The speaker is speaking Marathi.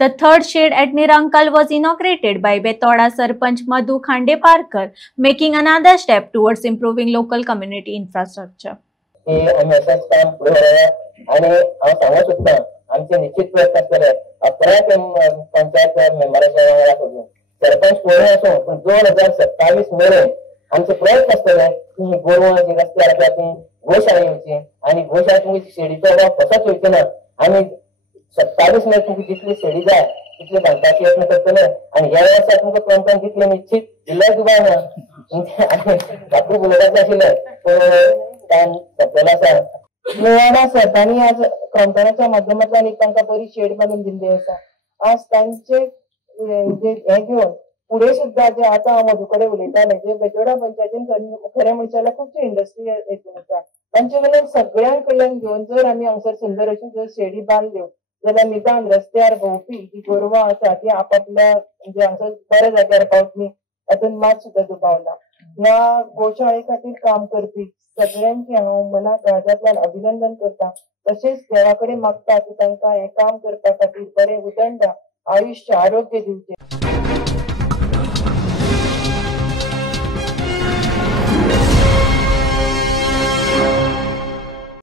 The third shed at Nirankal was inaugurated by Betoda Sarpanch Madhu Khandeparkar, making another step towards improving local community infrastructure. आमचे निश्चित प्रयत्न असलेले 11 पंचायत मेंबरांच्या वांगडा सरपंच कोणी असो पण 2027 मेरेन आमचे प्रयत्न असलेले की ही गोरवां जी रस्त्यार आसा ती गोशाळा येवची आणि गोशाळा तुमची शेडीचो अभाव कसाच होयचो ना. आमी 27 मेरेन तुमकां जितली शेडी जाय तितले बांदपाचे यत्न करतले आणि ह्या वर्सा तुमकां पंचायत दितले निश्चित दिल्ले दुबाव ना. बापू उलयताचे आशिल्ले टायम सोंपलेलो आसा. लोहारा सरकारने आज काउंटराच्या माध्यमातून एक तांकां बरी शेड बांधून दिल्ली आसा. आज तांचे हे घेवन पुढे सुद्धा जे आता हांव मधू कडेन उलयताले जे बेतोडा पंचायतीन खरें म्हणचे जाल्यार खुबशे इंडस्ट्री हेतून आसा तांचे कडल्यान सगळ्यां कडल्यान घेवन जर आमी हांगसर सुंदर अश्यो जर शेडी बांदल्यो जाल्यार निदान रस्त्यार भोंवपी जी गोरवां आसा ती आपापल्या म्हणजे हांगसर बऱ्या जाग्यार पावतली तातूंत मात सुद्दां दुबाव ना. ह्या गोशाळे खातीर काम करपी सगळ्यांचे हांव मनाक काळजांतल्यान अभिनंदन करता. तशेंच देवा कडेन मागता की तांकां हें काम करपा खातीर बरें उदंड आयुश्य आरोग्य दिवचें.